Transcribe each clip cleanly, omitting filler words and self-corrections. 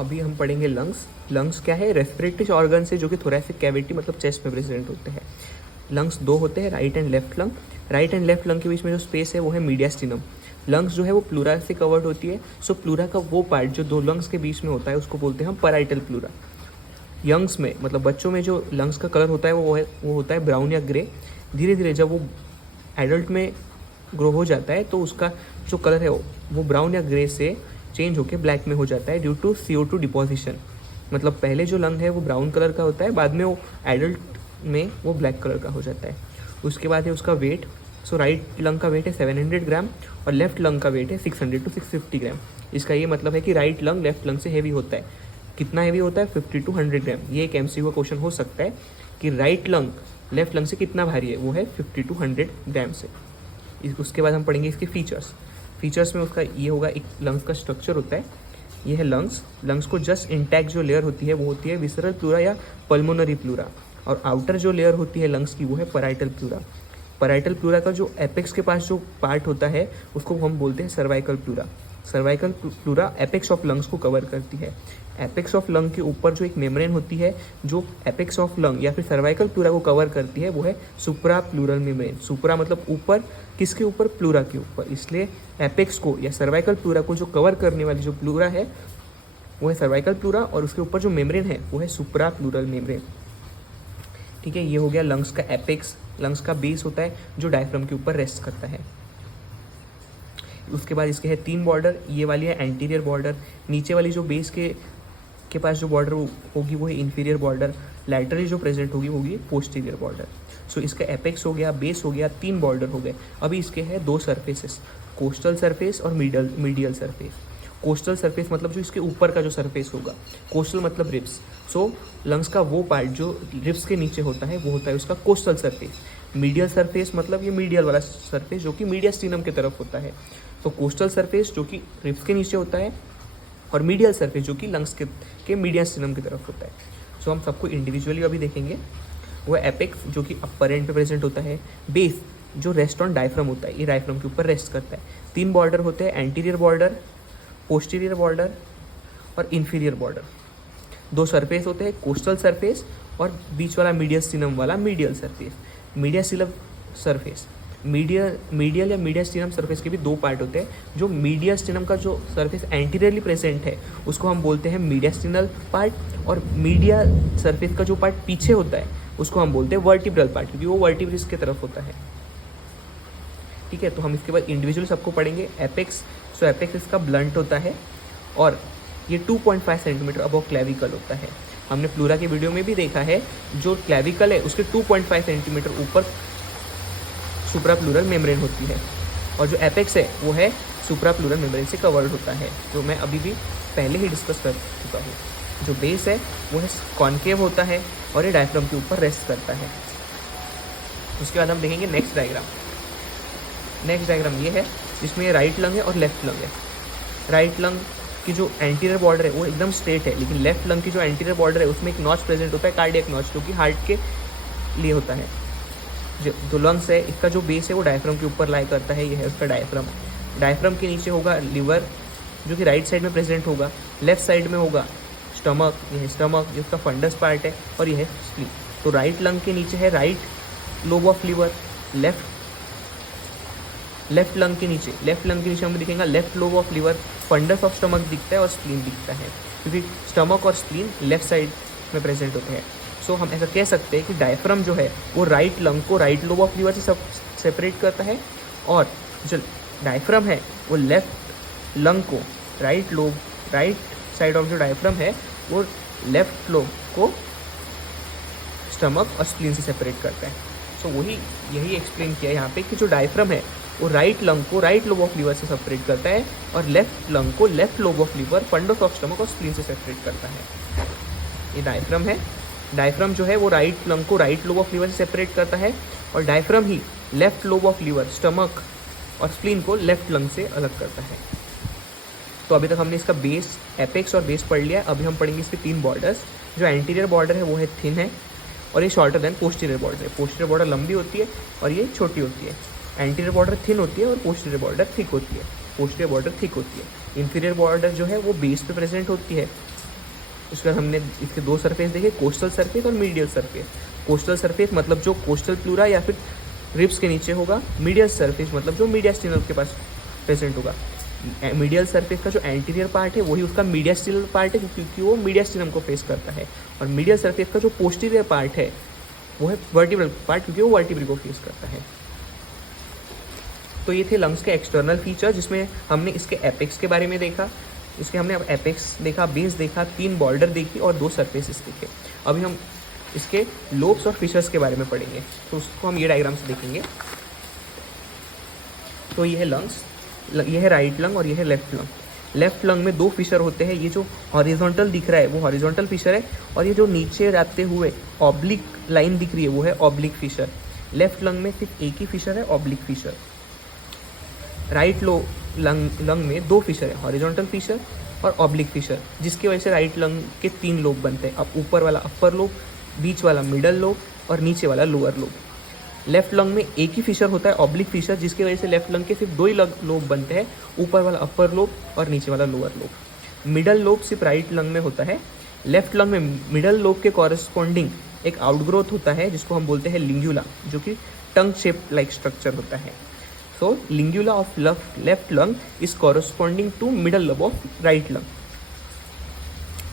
अभी हम पढ़ेंगे लंग्स। लंग्स क्या है? रेस्पिरेटरी ऑर्गन से जो कि थोरेसिक कैविटी मतलब चेस्ट में प्रेजेंट होते हैं। लंग्स दो होते हैं, right and left lung. Right and left lung के बीच में जो स्पेस है वो है मीडियास्टिनम। लंग्स जो है वो प्लूरा से कवर्ड होती है। सो प्लूरा का वो पार्ट जो दो लंग्स के बीच में होता है उसको बोलते हैं हम पैराइटल प्लूरा। यंग्स में मतलब बच्चों में जो लंग्स का कलर होता है वो होता है ब्राउन या ग्रे। धीरे धीरे जब वो एडल्ट में ग्रो हो जाता है तो उसका जो कलर है वो ब्राउन या ग्रे से चेंज होकर ब्लैक में हो जाता है ड्यू टू CO2 डिपोजिशन। मतलब पहले जो लंग है वो ब्राउन कलर का होता है, बाद में वो एडल्ट में वो ब्लैक कलर का हो जाता है। उसके बाद है उसका वेट। सो राइट लंग का वेट है 700 ग्राम और लेफ्ट लंग का वेट है 600 to 650 ग्राम। इसका ये मतलब है कि राइट लंग लेफ्ट लंग से हैवी होता है। कितना हैवी होता है? 50 to 100 ग्राम। ये एक MCQ का क्वेश्चन हो सकता है कि राइट लंग लेफ्ट लंग से कितना भारी है, वो है 50 to 100 ग्राम से। उसके बाद हम पढ़ेंगे इसके फीचर्स। फीचर्स में उसका ये होगा, एक लंग्स का स्ट्रक्चर होता है, ये है लंग्स। लंग्स को जस्ट इंटैक्ट जो लेयर होती है वो होती है विसरल प्लूरा या पल्मोनरी प्लूरा, और आउटर जो लेयर होती है लंग्स की वो है पैराइटल प्लूरा। पैराइटल प्लूरा का जो एपेक्स के पास जो पार्ट होता है उसको हम बोलते हैं cervical pleura. Cervical pleura apex of lungs को कवर करती है। एपेक्स ऑफ लंग के ऊपर जो एक मेम्ब्रेन होती है जो एपेक्स ऑफ लंग या फिर सर्वाइकल प्लूरा को कवर करती है वो है सुप्रा प्लूरल मेम्ब्रेन। सुप्रा मतलब ऊपर, किसके ऊपर? प्लूरा के ऊपर। इसलिए एपेक्स को या सर्वाइकल प्लूरा को जो कवर करने वाली जो प्लूरा है वो है सर्वाइकल प्लूरा, और उसके ऊपर जो मेम्ब्रेन है वो है सुप्रा प्लूरल मेम्ब्रेन। ठीक है, ये हो गया लंग्स का एपेक्स। लंग्स का बेस होता है जो डायफ्राम के ऊपर रेस्ट करता है। उसके बाद इसके है 3 बॉर्डर। ये वाली है एंटीरियर बॉर्डर। नीचे वाली जो बेस के पास जो बॉर्डर होगी वो है इंफीरियर बॉर्डर। लैटरली जो प्रेजेंट होगी पोस्टीरियर बॉर्डर। सो इसका एपेक्स हो गया, बेस हो गया, 3 बॉर्डर हो गए। अभी इसके हैं 2 सरफेसेस, कोस्टल सरफेस और मीडियल सरफेस। कोस्टल सरफेस मतलब जो इसके ऊपर का जो सरफेस होगा। कोस्टल मतलब रिब्स। सो लंग्स का वो पार्ट जो रिब्स के नीचे होता है वो होता है उसका कोस्टल सरफेस। मीडियल सरफेस मतलब ये मीडियल वाला सरफेस जो कि मीडियास्टिनम की तरफ होता है। तो कोस्टल सरफेस जो कि रिब्स के नीचे होता है और मीडियल सरफेस जो कि लंग्स के मीडियास्टिनम की तरफ होता है। सो हम सबको इंडिविजुअली अभी देखेंगे। वो एपेक्स जो कि अपर एंड पे प्रेजेंट होता है। बेस जो रेस्ट ऑन डायफ्राम होता है, ये डायफ्राम के ऊपर रेस्ट करता है। 3 बॉर्डर होते हैं, एंटीरियर बॉर्डर, पोस्टीरियर बॉर्डर और इंफीरियर बॉर्डर। 2 सरफेस होते हैं, कोस्टल सरफेस और बीच वाला मीडियास्टिनम वाला medial surface. Mediastinum surface, medial या मीडियास्टिनम सरफेस के भी 2 पार्ट होते हैं। जो मीडियास्टिनम का जो सरफेस एंटीरियरली प्रेजेंट है उसको हम बोलते हैं मीडियास्टिनल पार्ट, और मीडिया सरफेस का जो पार्ट पीछे होता है उसको हम बोलते हैं वर्टिब्रल पार्ट, क्योंकि वो वर्टिब्रिस की तरफ होता है। ठीक है, तो हम इसके बाद इंडिविजुअली सबको पढ़ेंगे। एपेक्स, सो एपेक्स इसका ब्लंट होता है और ये 2.5 सेंटीमीटर अबव क्लेविकल होता है। हमने प्लूरा के वीडियो में भी देखा है, जो क्लेविकल है उसके 2.5 सेंटीमीटर ऊपर सुप्रा प्लूरल मेम्ब्रेन होती है, और जो एपेक्स है वो है सुप्रा प्लूरल मेम्ब्रेन से कवर्ड होता है, जो मैं अभी भी पहले ही डिस्कस कर चुका हूँ। जो बेस है वो है कॉन्केव होता है और ये डायफ्राम के ऊपर रेस्ट करता है। उसके बाद हम देखेंगे नेक्स्ट डायग्राम। नेक्स्ट डायग्राम ये है जिसमें ये राइट लंग है और लेफ्ट लंग है। राइट लंग की जो एंटीरियर बॉर्डर है वो एकदम स्ट्रेट है, लेकिन लेफ्ट लंग की जो एंटीरियर बॉर्डर है उसमें एक नॉच प्रेजेंट होता है, कार्डियक नॉच, जो कि हार्ट के लिए होता है। जो लंग्स है इसका जो बेस है वो डायफ्राम के ऊपर लाई करता है। ये है उसका डायफ्राम। डायफ्राम के नीचे होगा लिवर जो कि राइट साइड में प्रेजेंट होगा। लेफ्ट साइड में होगा स्टमक, ये है स्टमक जिसका फंडस पार्ट है, और ये है स्प्लीन। तो राइट लंग के नीचे है right lobe of liver. Left lung के नीचे हमें दिखेगा left lobe of liver, fundus of stomach दिखता है और स्प्लीन दिखता है, क्योंकि स्टमक और स्प्लीन लेफ्ट साइड में प्रेजेंट होते हैं। सो हम ऐसा कह सकते हैं कि डायफ्राम जो है वो राइट लंग को राइट लोब ऑफ लिवर से सेपरेट करता है, और जो डायफ्राम है वो लेफ्ट लंग को राइट साइड ऑफ जो डायफ्राम है वो लेफ्ट लोब को स्टमक और स्प्लीन से सेपरेट करता है। सो यही एक्सप्लेन किया यहाँ पे कि जो डायफ्राम है वो राइट लंग को राइट लोब ऑफ लिवर से सेपरेट करता है, और लेफ्ट लंग को left lobe of liver, fundus of stomach और स्प्लीन से सेपरेट करता है। ये डायफ्राम है। डायफ्राम जो है वो राइट लंग को राइट लोब ऑफ लिवर से सेपरेट करता है, और डायफ्राम ही left lobe of liver, stomach और स्प्लीन को लेफ्ट लंग से अलग करता है। तो अभी तक हमने इसका बेस, एपेक्स और बेस पढ़ लिया। अभी हम पढ़ेंगे इसके 3 बॉर्डर्स। जो एंटीरियर बॉर्डर है वो है थिन है और ये शॉर्टर देन पोस्टीरियर बॉर्डर है। पोस्टीरियर बॉर्डर लंबी होती है और ये छोटी होती है। एंटीरियर बॉर्डर थिन होती है और पोस्टीरियर बॉर्डर थिक होती है। पोस्टीरियर बॉर्डर थिक होती है। इंफीरियर बॉर्डर जो है वो बेस पे प्रेजेंट होती है उसके बाद हमने इसके दो सरफेस देखे, कोस्टल सरफेस और मीडियल सरफेस। कोस्टल सरफेस मतलब जो कोस्टल प्लूरा या फिर रिब्स के नीचे होगा, मीडियल सरफेस मतलब जो मीडियास्टिनम के पास प्रेजेंट होगा। मीडियल सरफेस का जो एंटीरियर पार्ट है वही उसका मीडियास्टिनल पार्ट है, क्योंकि वो मीडियास्टिनम को फेस करता है। और मीडियल सरफेस का जो पोस्टीरियर पार्ट है वो है वर्टिब्रल पार्ट, क्योंकि वो वर्टिब्री को फेस करता है। तो ये थे लंग्स के एक्सटर्नल फीचर, जिसमें हमने इसके एपेक्स के बारे में देखा। इसके हमने अब एपेक्स देखा, बेस देखा, 3 बॉर्डर देखी और 2 सरफेसेस देखे। अभी हम इसके लोब्स और फिशर्स के बारे में पढ़ेंगे, तो उसको हम ये डायग्राम से देखेंगे। तो ये है लंग्स, ये है राइट लंग और ये है लेफ्ट लंग। लेफ्ट लंग में 2 फिशर होते हैं। ये जो हॉरिजॉन्टल दिख रहा है वो हॉरिजॉन्टल फिशर है, और ये जो नीचे जाते हुए ऑब्लिक लाइन दिख रही है वो है ऑब्लिक फिशर। लेफ्ट लंग में सिर्फ एक ही फिशर है, ऑब्लिक फिशर। राइट लंग में 2 फिशर है, हॉरिजॉन्टल फिशर और ऑब्लिक फिशर, जिसकी वजह से राइट लंग के 3 लोब बनते हैं। अब ऊपर वाला अपर लोब, बीच वाला मिडल लोब और नीचे वाला लोअर लोब। लेफ्ट लंग में एक ही फिशर होता है, ऑब्लिक फिशर, जिसकी वजह से लेफ्ट लंग के सिर्फ 2 ही लोब बनते हैं, ऊपर वाला अपर लोब और नीचे वाला लोअर लोब। मिडल लोब सिर्फ राइट लंग में होता है। लेफ्ट लंग में मिडल लोब के कॉरस्पॉन्डिंग एक आउटग्रोथ होता है जिसको हम बोलते हैं लिंग्यूला, जो कि टंग शेप लाइक स्ट्रक्चर होता है। So lingula of left lung is corresponding to middle lobe of right lung.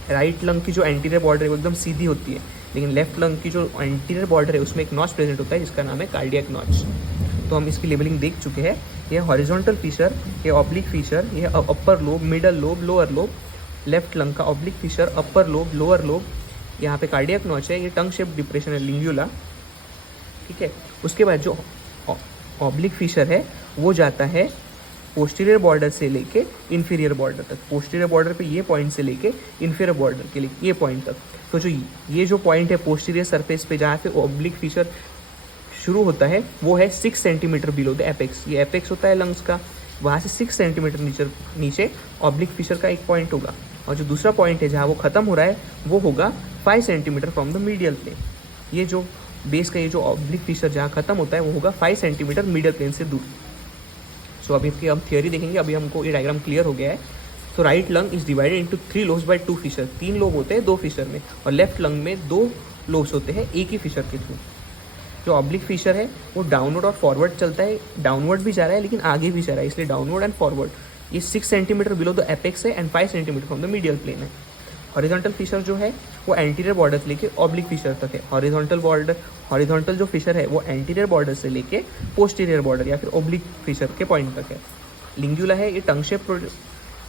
Right lung की जो एंटीरियर बॉर्डर है वो एकदम सीधी होती है, लेकिन लेफ्ट लंग की जो एंटीरियर बॉर्डर है उसमें एक नॉच प्रेजेंट होता है जिसका नाम है कार्डियक नॉच। तो हम इसकी लेबलिंग देख चुके हैं। ये हॉरिजॉन्टल फीचर, ये ऑब्लिक फीचर, ये upper lobe, middle lobe, lower lobe. Left lung का oblique fissure, upper lobe, lower lobe, यहाँ पे कार्डियक नॉच है, ये टंग शेप डिप्रेशन है, लिंग्यूला। ठीक है, उसके बाद जो ऑब्लिक फीचर है वो जाता है पोस्टीरियर बॉर्डर से लेके इंफीरियर बॉर्डर तक। पोस्टीरियर बॉर्डर पे ये पॉइंट से लेके इंफीरियर बॉर्डर के लिए ये पॉइंट तक। तो जो ये जो पॉइंट है पोस्टीरियर सरफेस पे जहाँ पे ऑब्लिक फीचर शुरू होता है वो है 6 सेंटीमीटर बिलो द एपेक्स। ये एपेक्स होता है लंग्स का, वहाँ से 6 सेंटीमीटर नीचे ऑब्लिक फीचर का एक पॉइंट होगा। और जो दूसरा पॉइंट है जहाँ वो खत्म हो रहा है वो होगा 5 centimetre from the medial plane. ये जो बेस का ये जो ऑब्लिक फीचर जहाँ खत्म होता है वो होगा 5 सेंटीमीटर मीडियल प्लेन से दूर। सो अभी इसकी हम थियोरी देखेंगे। अभी हमको ये डायग्राम क्लियर हो गया है। So right lung is divided into 3 lobes by 2 fissure. 3 lobe होते हैं 2 फिशर में, और लेफ्ट लंग में 2 लोब्स होते हैं एक ही फिशर के थ्रू। जो ऑब्लिक फिशर है वो डाउनवर्ड और फॉरवर्ड चलता है, डाउनवर्ड भी जा रहा है लेकिन आगे भी जा रहा है, इसलिए डाउनवर्ड एंड फॉरवर्ड। ये 6 सेंटीमीटर बिलो द एपेक्स है and 5 centimetre from the medial plane है। हॉरिजॉन्टल फिशर जो है वो एंटीरियर बॉर्डर से लेके ऑब्लिक फिशर तक है। हॉरिजॉन्टल जो फिशर है वो एंटीरियर बॉर्डर से लेके पोस्टीरियर बॉर्डर या फिर ऑब्लिक फिशर के पॉइंट तक है। लिंग्यूला है, ये टंग शेप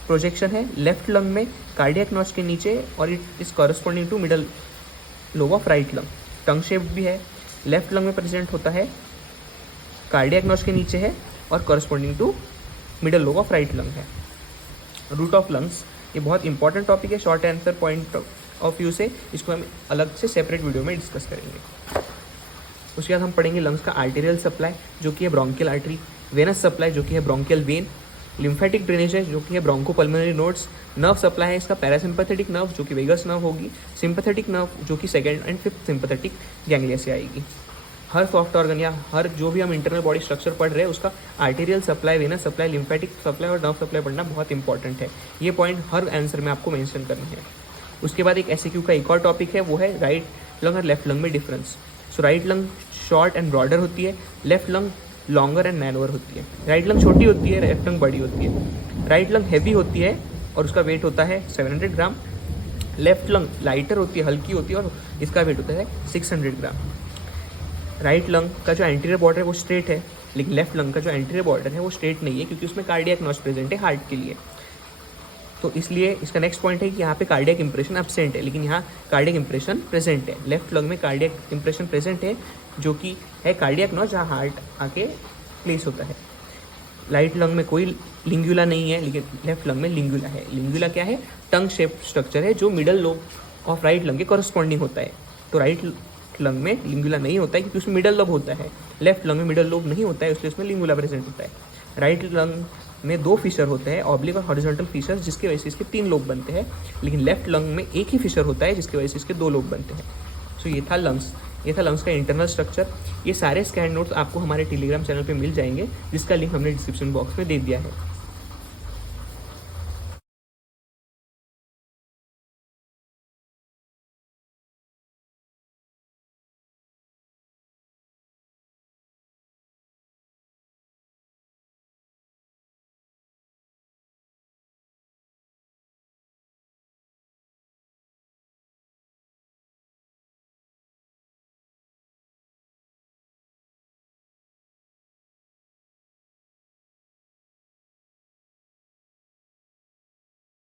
प्रोजेक्शन है लेफ्ट लंग में कार्डियक नॉच के नीचे, और it is corresponding to middle lobe of right lung. Tongue shape भी है, लेफ्ट लंग में प्रेजेंट होता है, कार्डियक नॉच के नीचे है और corresponding to middle lobe of right lung है। रूट ऑफ लंग्स, ये बहुत इंपॉर्टेंट टॉपिक है short answer point of view से, इसको हम अलग से सेपरेट वीडियो में डिस्कस करेंगे। उसके बाद हम पढ़ेंगे लंग्स का आर्टेरियल सप्लाई जो कि है ब्रोंकियल आर्टरी, वेनस सप्लाई जो कि है ब्रोंकियल वेन, लिम्फेटिक ड्रेनेज है जो कि है ब्रोंकोपल्मोनरी नोड्स, नर्व सप्लाई है इसका पैरासिम्पैथेटिक नर्व जो कि वेगस नर्व होगी, सिंपैथेटिक नर्व जो कि 2nd and 5th sympathetic ganglia से आएगी। हर सॉफ्ट ऑर्गन या हर जो भी हम इंटरनल बॉडी स्ट्रक्चर पढ़ रहे हैं उसका arterial supply, venous supply, lymphatic supply और नर्व सप्लाई पढ़ना बहुत इंपॉर्टेंट है। ये पॉइंट हर आंसर में आपको मेंशन करना है। उसके बाद एक एससीक्यू का एक और टॉपिक है वो है राइट लंग और लेफ्ट लंग में difference. So right lung short and broader होती है, left lung longer and narrower होती है। राइट लंग छोटी होती है, लेफ्ट लंग बड़ी होती है। राइट लंग हैवी होती है और उसका वेट होता है 700 ग्राम। लेफ्ट लंग लाइटर होती है, हल्की होती है और इसका वेट होता है 600 ग्राम। राइट लंग का जो एंटीरियर बॉर्डर है वो स्ट्रेट है, लेकिन लेफ्ट लंग का जो एंटीरियर बॉर्डर है वो स्ट्रेट नहीं है क्योंकि उसमें कार्डियक नॉच प्रेजेंट है हार्ट के लिए। तो इसलिए इसका नेक्स्ट पॉइंट है कि यहाँ पे कार्डियक इंप्रेशन एब्सेंट है, लेकिन यहाँ कार्डियक इंप्रेशन प्रेजेंट है। लेफ्ट लंग में कार्डियक इंप्रेशन प्रेजेंट है जो कि है कार्डियक नॉच जहाँ हार्ट आके प्लेस होता है। राइट लंग में कोई लिंग्यूला नहीं है, लेकिन लेफ्ट लंग में लिंग्यूला है। लिंग्यूला क्या है? टंग शेप स्ट्रक्चर है जो middle lobe of right lung के कॉरस्पॉन्डिंग होता है। तो राइट लंग में लिंगुला नहीं होता है क्योंकि उसमें मिडल लोब होता है। लेफ्ट लंग में मिडल लोब नहीं होता है इसलिए उसमें लिंगुला प्रेजेंट होता है। राइट लंग में 2 फिशर होते हैं, ऑब्लिक और हॉरिजॉन्टल फिशर, जिसकी वजह से इसके 3 लोब बनते हैं, लेकिन लेफ्ट लंग में एक ही फिशर होता है जिसकी वजह से इसके 2 लोब बनते हैं। सो ये था लंग्स का इंटरनल स्ट्रक्चर। ये सारे स्कैन नोट्स आपको हमारे टेलीग्राम चैनल पे मिल जाएंगे जिसका लिंक हमने डिस्क्रिप्शन बॉक्स में दे दिया है।